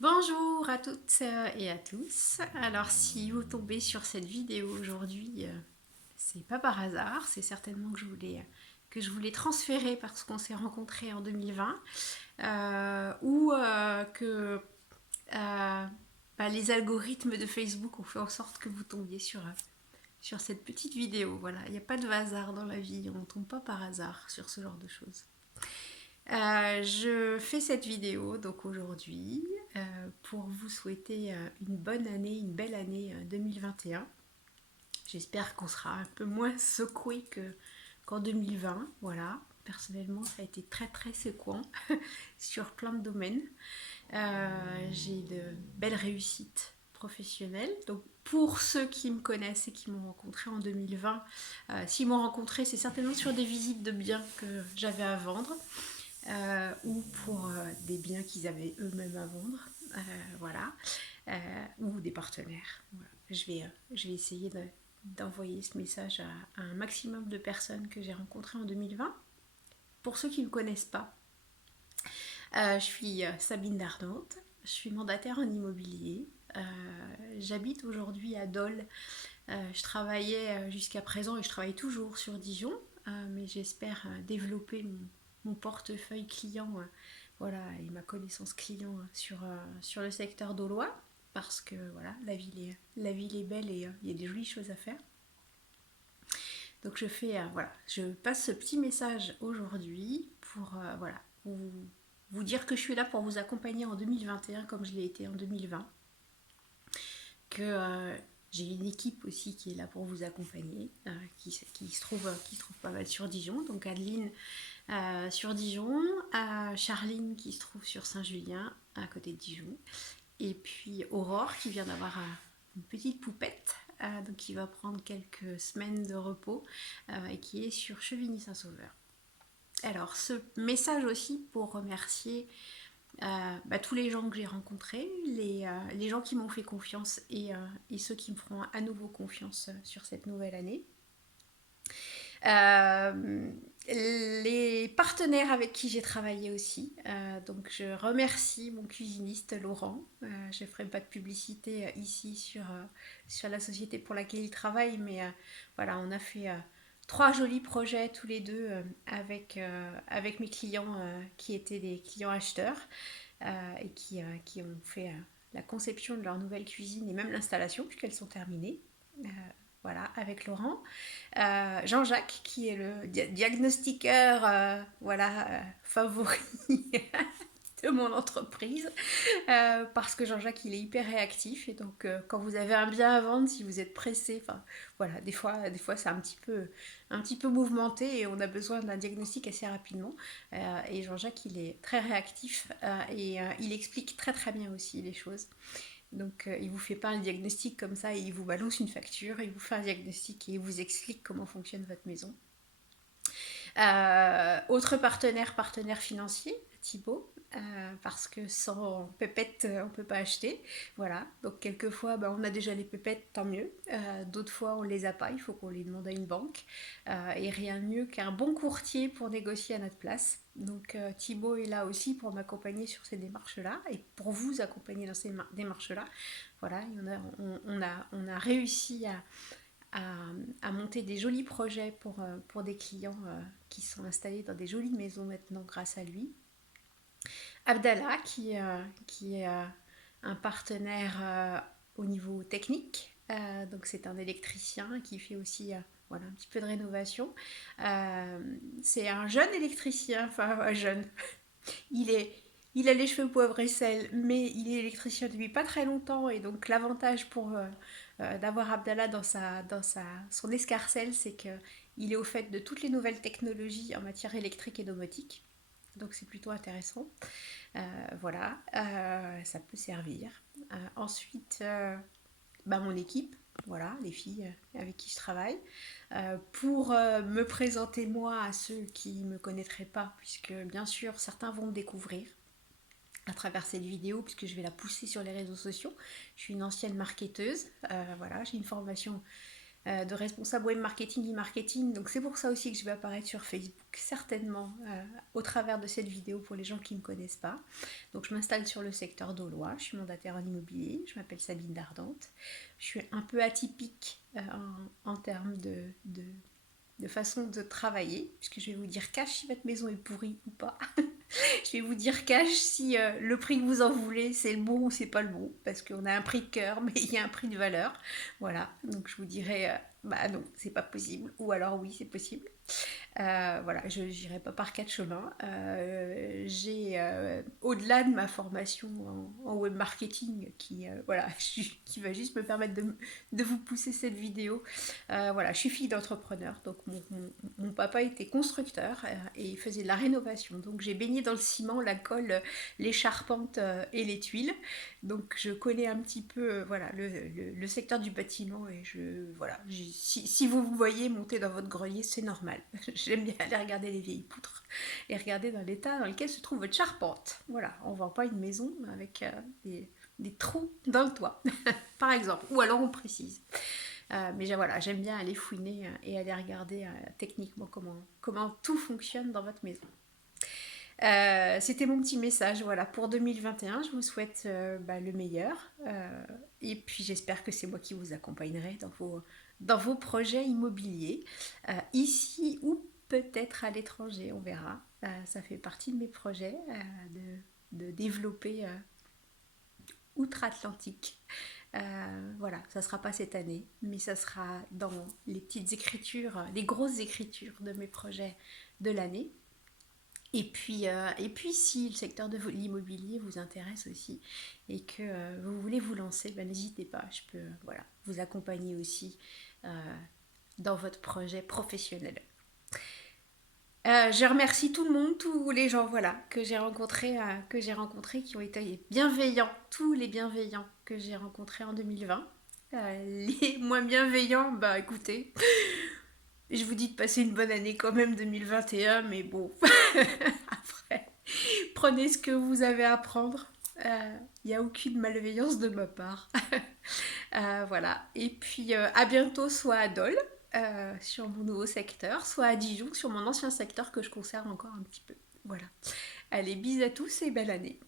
Bonjour à toutes et à tous. Alors si vous tombez sur cette vidéo aujourd'hui, c'est pas par hasard, c'est certainement que je voulais transférer parce qu'on s'est rencontrés en 2020 ou que euh, les algorithmes de Facebook ont fait en sorte que vous tombiez sur cette petite vidéo. Voilà, il n'y a pas de hasard dans la vie, on ne tombe pas par hasard sur ce genre de choses. Je fais cette vidéo donc aujourd'hui pour vous souhaiter une bonne année, une belle année 2021. J'espère qu'on sera un peu moins secoué qu'en 2020. Voilà, personnellement ça a été très très secouant sur plein de domaines. J'ai de belles réussites professionnelles. Donc pour ceux qui me connaissent et qui m'ont rencontré en 2020, s'ils m'ont rencontré, c'est certainement sur des visites de biens que j'avais à vendre ou pour des biens qu'ils avaient eux-mêmes à vendre, voilà, ou des partenaires. Voilà. Je vais essayer d'envoyer ce message à un maximum de personnes que j'ai rencontrées en 2020. Pour ceux qui ne me connaissent pas, je suis Sabine Dardot, je suis mandataire en immobilier. Euh, J'habite aujourd'hui à Dole. Je travaillais jusqu'à présent et je travaille toujours sur Dijon, mais j'espère développer mon portefeuille client, voilà, et ma connaissance client sur le secteur d'Aulois, parce que voilà, la ville est belle et il y a des jolies choses à faire. Donc voilà, je passe ce petit message aujourd'hui pour voilà, vous dire que je suis là pour vous accompagner en 2021 comme je l'ai été en 2020, que j'ai une équipe aussi qui est là pour vous accompagner, qui se trouve pas mal sur Dijon. Donc Adeline sur Dijon, Charline qui se trouve sur Saint-Julien, à côté de Dijon. Et puis Aurore qui vient d'avoir une petite poupette, donc qui va prendre quelques semaines de repos et qui est sur Chevigny-Saint-Sauveur. Alors ce message aussi pour remercier tous les gens que j'ai rencontrés, les gens qui m'ont fait confiance et ceux qui me feront à nouveau confiance sur cette nouvelle année. Euh, les partenaires avec qui j'ai travaillé aussi. Donc je remercie mon cuisiniste Laurent. Je ne ferai pas de publicité ici sur la société pour laquelle il travaille, mais voilà, on a fait trois jolis projets tous les deux avec mes clients qui étaient des clients acheteurs et qui ont fait la conception de leur nouvelle cuisine et même l'installation puisqu'elles sont terminées. Voilà, avec Laurent. Jean-Jacques, qui est le diagnostiqueur voilà, favori de mon entreprise, parce que Jean-Jacques, il est hyper réactif, et donc quand vous avez un bien à vendre, si vous êtes pressé, enfin voilà, des fois c'est un petit peu mouvementé, et on a besoin d'un diagnostic assez rapidement, et Jean-Jacques, il est très réactif, et il explique très très bien aussi les choses. Donc il vous fait pas un diagnostic comme ça et il vous balance une facture, il vous fait un diagnostic et il vous explique comment fonctionne votre maison. Autre partenaire financier, Thibaut, parce que sans pépettes, on ne peut pas acheter. Voilà, donc quelquefois, on a déjà les pépettes, tant mieux. D'autres fois, on ne les a pas, il faut qu'on les demande à une banque. Et rien de mieux qu'un bon courtier pour négocier à notre place. Donc Thibaut est là aussi pour m'accompagner sur ces démarches-là et pour vous accompagner dans ces démarches-là. Voilà, on a réussi à, à monter des jolis projets pour des clients qui sont installés dans des jolies maisons maintenant grâce à lui. Abdallah, qui est un partenaire au niveau technique. Donc c'est un électricien qui fait aussi voilà, un petit peu de rénovation. C'est un jeune électricien, enfin jeune. Il est, il a les cheveux poivre et sel, mais il est électricien depuis pas très longtemps et donc l'avantage pour d'avoir Abdallah son escarcelle, c'est que il est au fait de toutes les nouvelles technologies en matière électrique et domotique. Donc c'est plutôt intéressant. Voilà, ça peut servir. Ensuite, mon équipe, voilà, les filles avec qui je travaille, pour me présenter moi à ceux qui ne me connaîtraient pas, puisque bien sûr certains vont me découvrir à travers cette vidéo, puisque je vais la pousser sur les réseaux sociaux. Je suis une ancienne marketeuse, voilà, j'ai une formation de responsable web marketing, e-marketing. Donc c'est pour ça aussi que je vais apparaître sur Facebook, certainement, au travers de cette vidéo pour les gens qui ne me connaissent pas. Donc je m'installe sur le secteur d'Aulois, je suis mandataire en immobilier, je m'appelle Sabine Dardante. Je suis un peu atypique en termes de façon de travailler, puisque je vais vous dire cash si votre maison est pourrie ou pas. Je vais vous dire cash si le prix que vous en voulez, c'est le bon ou c'est pas le bon, parce qu'on a un prix de cœur, mais il y a un prix de valeur. Voilà, donc je vous dirai, bah non, c'est pas possible, ou alors oui, c'est possible. Voilà, je n'irai pas par quatre chemins. J'ai, au-delà de ma formation en web marketing, voilà, qui va juste me permettre de vous pousser cette vidéo, voilà, je suis fille d'entrepreneur, donc mon papa était constructeur et il faisait de la rénovation. Donc j'ai baigné dans le ciment, la colle, les charpentes et les tuiles. Donc je connais un petit peu voilà, le secteur du bâtiment et voilà, si vous vous voyez monter dans votre grenier, c'est normal. J'aime bien aller regarder les vieilles poutres et regarder dans l'état dans lequel se trouve votre charpente. Voilà, on ne vend pas une maison avec des trous dans le toit, par exemple. Ou alors on précise. Mais voilà, j'aime bien aller fouiner et aller regarder techniquement comment tout fonctionne dans votre maison. C'était mon petit message voilà, pour 2021. Je vous souhaite le meilleur. Et puis j'espère que c'est moi qui vous accompagnerai dans vos projets immobiliers, ici ou peut-être à l'étranger, on verra. Ça fait partie de mes projets de développer outre-Atlantique. Voilà, ça ne sera pas cette année, mais ça sera dans les petites écritures, les grosses écritures de mes projets de l'année. Et puis si le secteur de l'immobilier vous intéresse aussi et que vous voulez vous lancer, n'hésitez pas, je peux voilà, vous accompagner aussi dans votre projet professionnel. Je remercie tout le monde, tous les gens voilà, que j'ai rencontrés, qui ont été bienveillants, tous les bienveillants que j'ai rencontrés en 2020. Les moins bienveillants, bah écoutez, je vous dis de passer une bonne année quand même 2021, mais bon, après, prenez ce que vous avez à prendre. Il n'y a aucune malveillance de ma part. Voilà. Et puis à bientôt, soit à Dole, sur mon nouveau secteur, soit à Dijon, sur mon ancien secteur que je conserve encore un petit peu. Voilà. Allez, bisous à tous et belle année.